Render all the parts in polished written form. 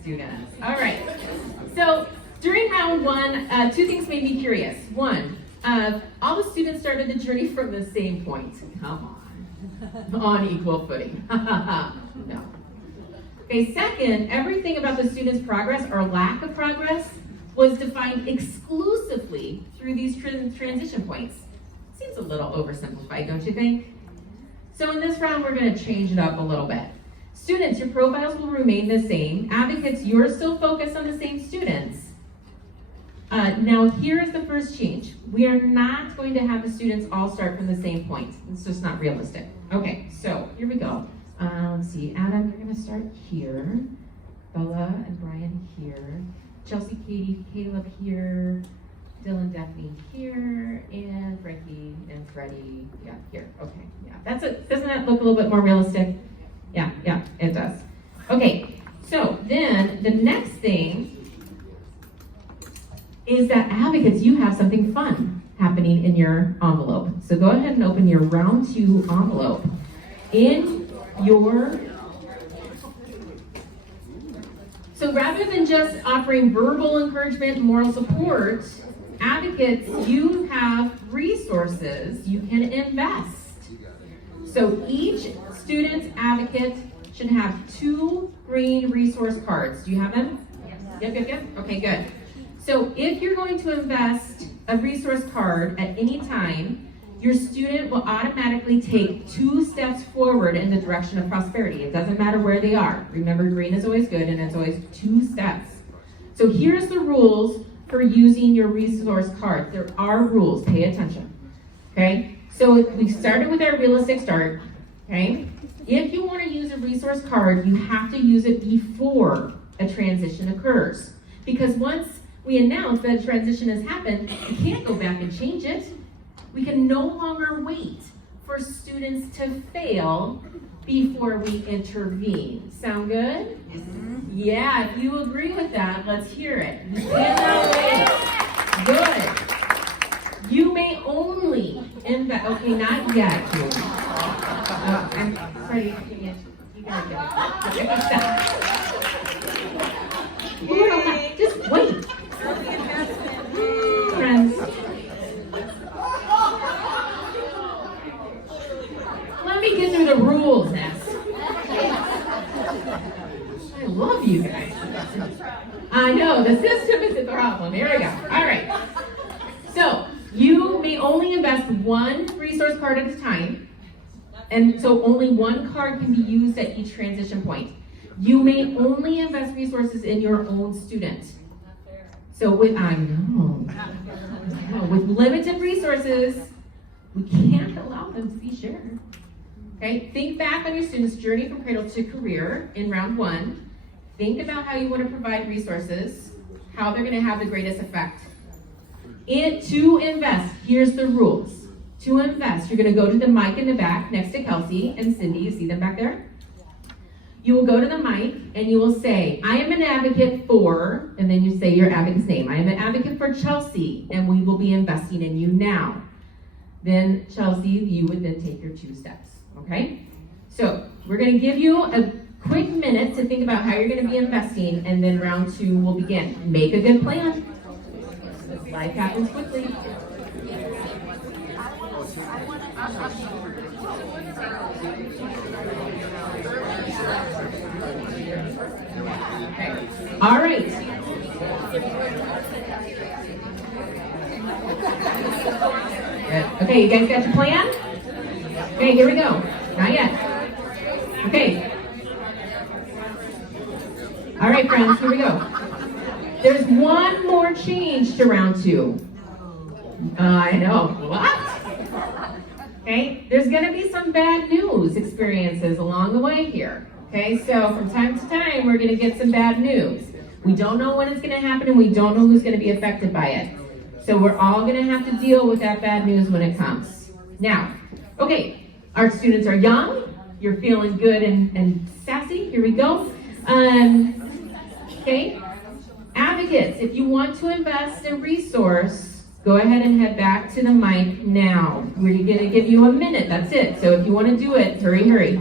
students. All right. So during round one, two things made me curious. One, all the students started the journey from the same point. Come on equal footing. No. Okay, second, everything about the students' progress or lack of progress was defined exclusively through these transition points. Seems a little oversimplified, don't you think? So in this round, we're going to change it up a little bit. Students, your profiles will remain the same. Advocates, you're still focused on the same students. Now, here's the first change. We are not going to have the students all start from the same point. It's just not realistic. Okay, so here we go. Let's see, Adam, you're going to start here. Bella and Brian here. Chelsea, Katie, Caleb here. Dylan, Daphne here. And Frankie and Freddie, yeah, here. Okay, yeah. Doesn't that look a little bit more realistic? Yeah, it does. Okay, so then the next thing is that advocates, you have something fun happening in your envelope. So go ahead and open your round 2 envelope. So rather than just offering verbal encouragement and moral support, advocates, you have resources you can invest. So each student's advocate should have 2 green resource cards. Do you have them? Yes. Yep. Okay, good. So if you're going to invest a resource card at any time, your student will automatically take 2 steps forward in the direction of prosperity. It doesn't matter where they are. Remember, green is always good, and it's always 2 steps. So here's the rules for using your resource card. There are rules. Pay attention. Okay? So we started with our realistic start. Okay? If you want to use a resource card, you have to use it before a transition occurs. Because once we announce that a transition has happened, we can't go back and change it. We can no longer wait for students to fail before we intervene. Sound good? Mm-hmm. Yeah, if you agree with that, let's hear it. You cannot wait. Good. You may only invest. Okay, not yet. I'm sorry. You gotta get it. Just wait. Friends. Let me get through the rules, Ness. I love you guys. I know, the system is the problem. Here we go. All right. So, you may only invest 1 resource card at a time. And so only 1 card can be used at each transition point. You may only invest resources in your own student. So with limited resources, we can't allow them to be shared. Okay, think back on your student's journey from cradle to career in round 1. Think about how you want to provide resources, how they're going to have the greatest effect. To invest, here's the rules. To invest, you're going to go to the mic in the back next to Kelsey and Cindy. You see them back there? You will go to the mic and you will say, I am an advocate for, and then you say your advocate's name. I am an advocate for Chelsea, and we will be investing in you now. Then Chelsea, you would then take your 2 steps, okay? So we're going to give you a quick minute to think about how you're going to be investing, and then round 2 will begin. Make a good plan. Life happens quickly. Okay. All right. Okay, you guys got your plan? Okay, here we go. Not yet. Okay. All right, friends, here we go. There's one more change to round 2. I know. What? Okay, there's going to be some bad news experiences along the way here. Okay, so from time to time, we're going to get some bad news. We don't know when it's going to happen, and we don't know who's going to be affected by it. So we're all going to have to deal with that bad news when it comes. Now, okay, our students are young. You're feeling good and sassy. Here we go. Okay, advocates, if you want to invest a resource, go ahead and head back to the mic now. We're going to give you a minute. That's it. So if you want to do it, hurry, hurry.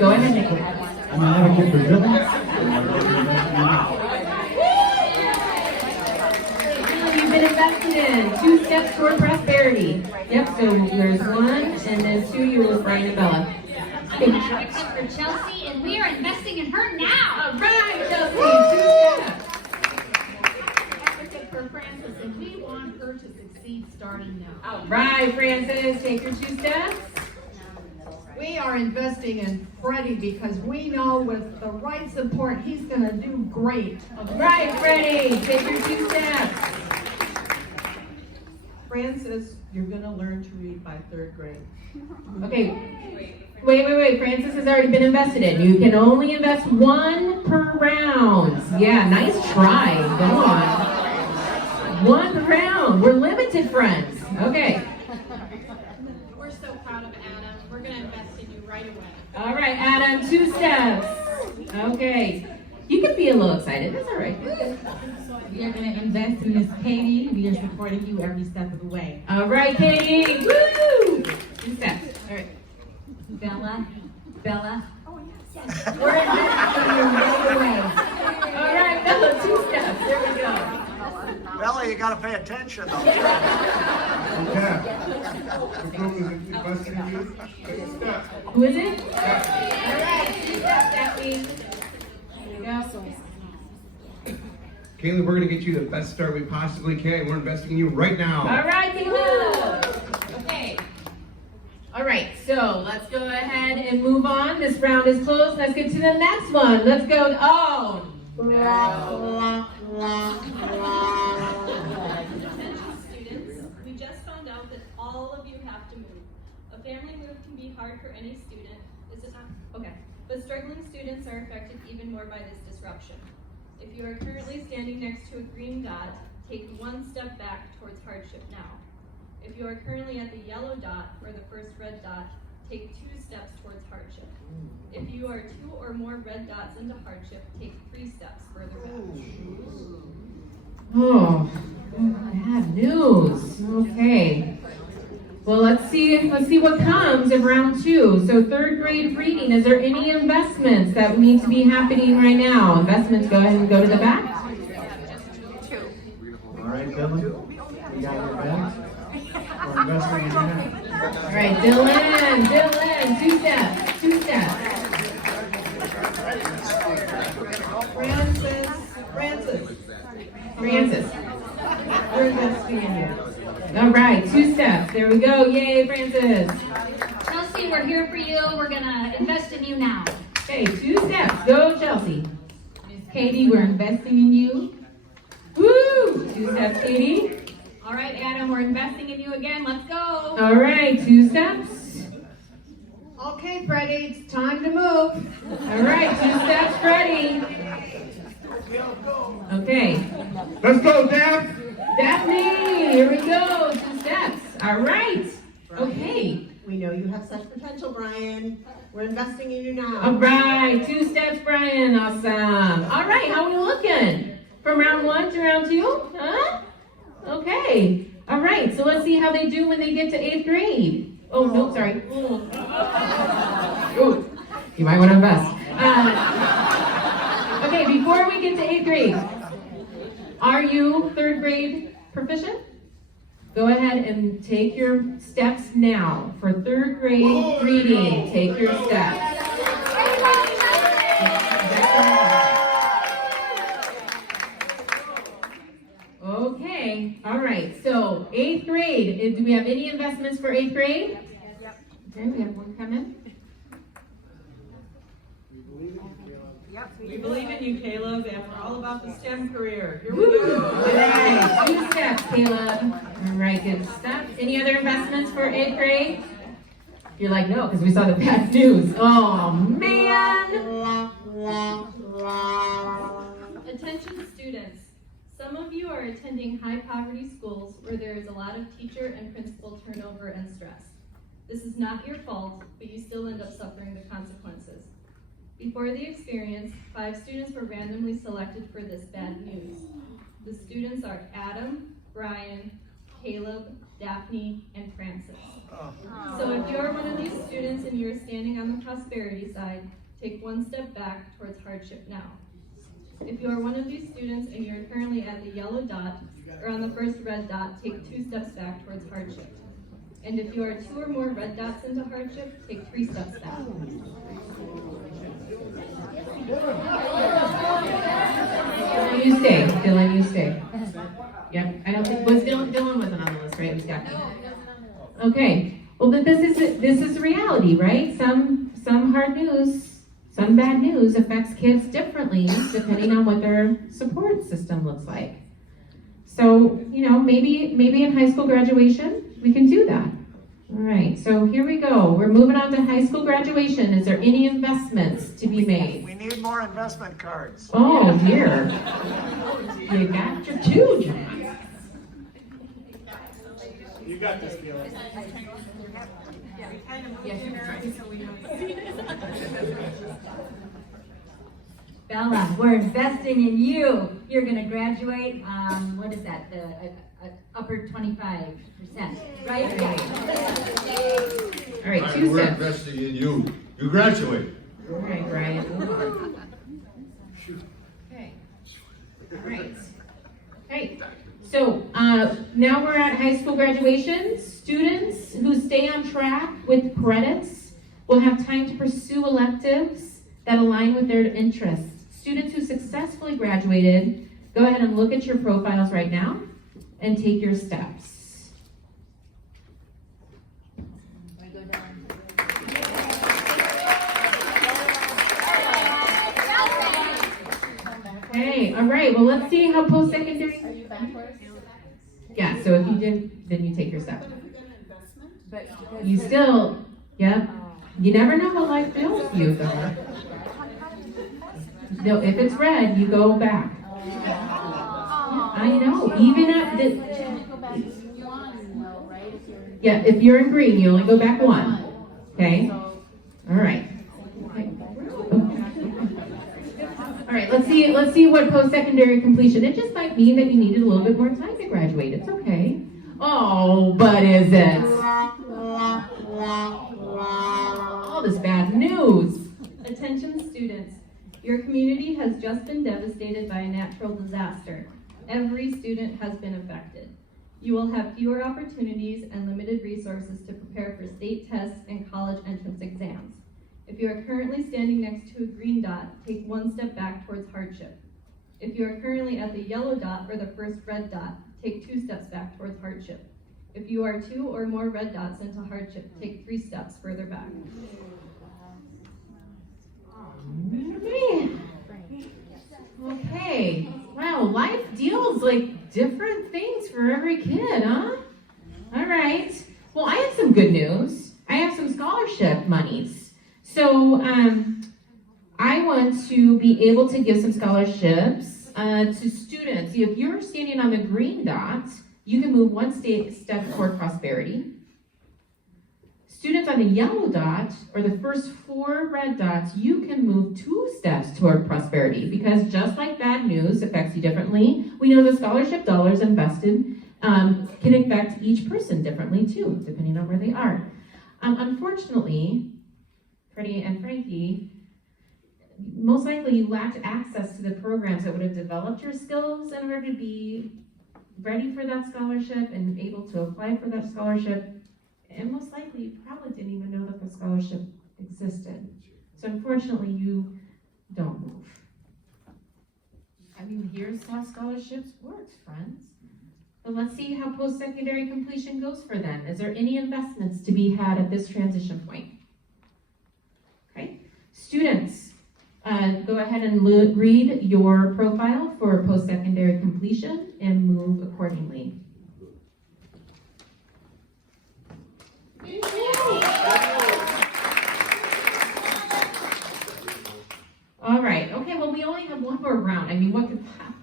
Go ahead, Nick. I'm an advocate for Dylan. You've been invested in 2 steps toward prosperity. Yep, so there's 1, and then 2 you were with Brian and Bella. I'm an advocate for Chelsea, and we are investing in her now. All right, Chelsea, 2 steps. Advocate for Francis, and we want her to succeed starting now. All right, Francis, take your 2 steps. We are investing in Freddie because we know with the right support, he's going to do great. All right, Freddie, take your 2 steps. Francis, you're going to learn to read by 3rd grade. Okay, wait. Francis has already been invested in. You can only invest 1 per round. Yeah, nice try. Go on. 1 per round. We're limited, friends. Okay. We're so proud of Adam. We're going to invest in you right away. All right, Adam, 2 steps. Okay. You can be a little excited. That's all right. We are going to invest in Miss Katie. We are supporting you every step of the way. All right, Katie. Woo! 2 steps. All right. Bella. We're investing in you right away. All right, Bella, 2 steps. There we go. Bella, you gotta pay attention though. Okay. The group is investing in you. Take a step. Who is it? All right, 2 steps, Daphne. There we go. Caleb, we're going to get you the best start we possibly can. We're investing in you right now. All right, Caleb. Okay. All right, so let's go ahead and move on. This round is closed. Let's get to the next one. Let's go. Oh, no. Attention students, we just found out that all of you have to move. A family move can be hard for any student, is it not? Okay. But struggling students are affected even more by this disruption. If you are currently standing next to a green dot, take 1 step back towards hardship now. If you are currently at the yellow dot or the first red dot, take 2 steps towards hardship. If you are 2 or more red dots into hardship, take 3 steps further back. Oh, bad news. Okay. Well, let's see what comes in round 2. So 3rd grade reading, is there any investments that need to be happening right now? Investments, go ahead and go to the back. All right, Dylan. We got your back. We're investing in you now. All right, Dylan, 2 steps, 2 steps. Francis, Francis. we're investing in you. All right, 2 steps. There we go. Yay, Francis. Chelsea, we're here for you. We're going to invest in you now. Okay, 2 steps. Go, Chelsea. Miss Katie, we're investing in you. Woo! 2 steps, Katie. All right, Adam, we're investing in you again. Let's go. All right, 2 steps. Okay, Freddie, it's time to move. All right, 2 steps, Freddie. Okay. Let's go, Daph. Daphne, here we go. 2 steps. All right. Okay. We know you have such potential, Brian. We're investing in you All now. right, 2 steps, Brian. Awesome. All right, how are we looking? From round 1 to round 2? Huh? Okay. All right, so let's see how they do when they get to 8th grade. Oh, no, sorry. Ooh, you might want to invest. Okay, before we get to 8th grade, are you 3rd grade proficient? Go ahead and take your steps now. For 3rd grade reading, take your steps. Okay, all right, so 8th grade, do we have any investments for 8th grade? Yep. Okay, we have one coming. We believe in you, Caleb, and we're all about the STEM career. Here we Woo! go. All right, 2 steps, Caleb. All right, good stuff. Any other investments for 8th grade? You're like, no, because we saw the bad news. Oh, man. Attention students, some of you are attending high poverty schools where there is a lot of teacher and principal turnover and stress. This is not your fault, but you still end up suffering the consequences. Before the experience, 5 students were randomly selected for this bad news. The students are Adam, Brian, Caleb, Daphne, and Francis. So if you're one of these students and you're standing on the prosperity side, take one step back towards hardship now. If you are one of these students and you're currently at the yellow dot or on the first red dot, take 2 steps back towards hardship. And if you are 2 or more red dots into hardship, take 3 steps back. You stay, Dylan, you stay. Yep, I don't think, Dylan wasn't on the list, right? It was Daphne. Okay, well, but this is the reality, right? Some hard news, some bad news affects kids differently depending on what their support system looks like. So, maybe in high school graduation, we can do that. All right, so here we go. We're moving on to high school graduation. Is there any investments to be made? We need more investment cards. Oh, dear. You got your 2, John. You got this, Gil. Bella, we're investing in you. You're going to graduate, what is that, the upper 25%, right? All right, Brian, 2 we're steps. investing in you. You graduate. All right, Brian, move on. Okay. All right. Okay. So now we're at high school graduation. Students who stay on track with credits will have time to pursue electives that align with their interests. Students who successfully graduated, go ahead and look at your profiles right now and take your steps. Okay, all right, well, let's see how post-secondary. Yeah, so if you didn't, then you take your step. You still, yep. You never know how life feels you, though. No, if it's red, you go back. I know, even at the, yeah, if you're in green, you only go back 1. Okay? All right. All right, let's see what post-secondary completion. It just might mean that you needed a little bit more time to graduate. It's okay. Oh, but is it? All this bad news. Attention students, your community has just been devastated by a natural disaster. Every student has been affected. You will have fewer opportunities and limited resources to prepare for state tests and college entrance exams. If you are currently standing next to a green dot, take 1 step back towards hardship. If you are currently at the yellow dot or the first red dot, take 2 steps back towards hardship. If you are 2 or more red dots into hardship, take 3 steps further back. Man. Okay. Wow, life deals like different things for every kid, huh? All right. Well, I have some good news. I have some scholarship monies. So I want to be able to give some scholarships to students. If you're standing on the green dot, you can move 1 step toward prosperity. Students on the yellow dot, or the first 4 red dots, you can move 2 steps toward prosperity, because just like bad news affects you differently, we know the scholarship dollars invested can affect each person differently too, depending on where they are. Unfortunately, Freddie and Frankie, most likely you lacked access to the programs that would have developed your skills in order to be ready for that scholarship and able to apply for that scholarship. And most likely you probably didn't even know that the scholarship existed. So unfortunately you don't move. I mean, here's how scholarships works, friends. But let's see how post-secondary completion goes for them. Is there any investments to be had at this transition point? Okay, students, go ahead and read your profile for post-secondary completion and move accordingly. All right, okay, well, we only have 1 more round. I mean, what could happen?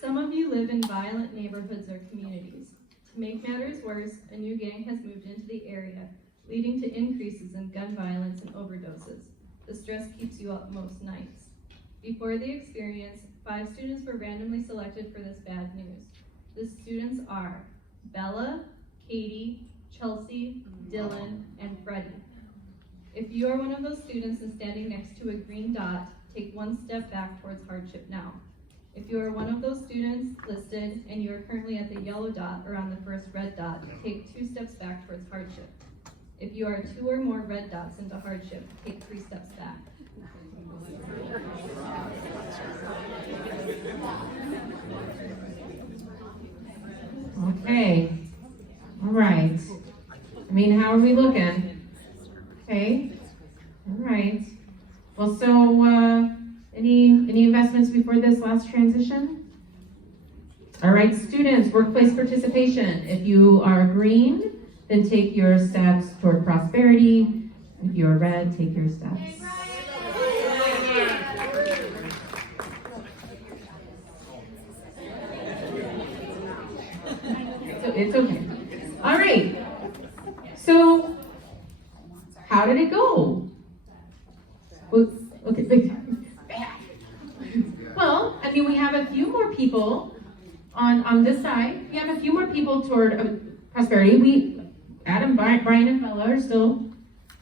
Some of you live in violent neighborhoods or communities. To make matters worse, a new gang has moved into the area, leading to increases in gun violence and overdoses. The stress keeps you up most nights. Before the experience, 5 students were randomly selected for this bad news. The students are Bella, Katie, Chelsea, Dylan, and Freddie. If you are one of those students and standing next to a green dot, take 1 step back towards hardship now. If you are one of those students listed and you are currently at the yellow dot or on the first red dot, take 2 steps back towards hardship. If you are 2 or more red dots into hardship, take 3 steps back. Okay. All right. I mean, how are we looking? Okay. All right. Well, so any investments before this last transition? All right, students, workplace participation. If you are green, then take your steps toward prosperity. If you are red, take your steps. So it's okay. All right. So, how did it go? Well, okay. Well, I mean, we have a few more people on this side. We have a few more people toward prosperity. Adam, Brian, and Bella are still,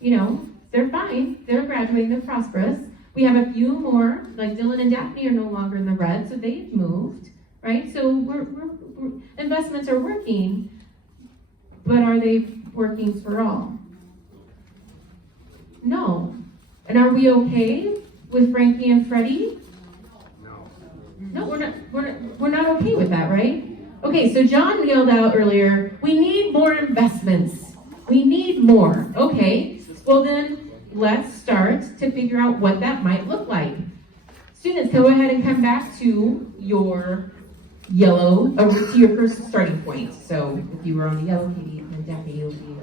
they're fine. They're graduating. They're prosperous. We have a few more, like Dylan and Daphne are no longer in the red, so they've moved, right? So investments are working, but are they working for all? No. And are we okay with Frankie and Freddie? No, we're not okay with that, right? Okay, so John yelled out earlier, we need more investments. We need more. Okay, well then let's start to figure out what that might look like. Students, go ahead and come back to your yellow, to your first starting point. So if you were on the yellow, Katie, and Daphne, you'll be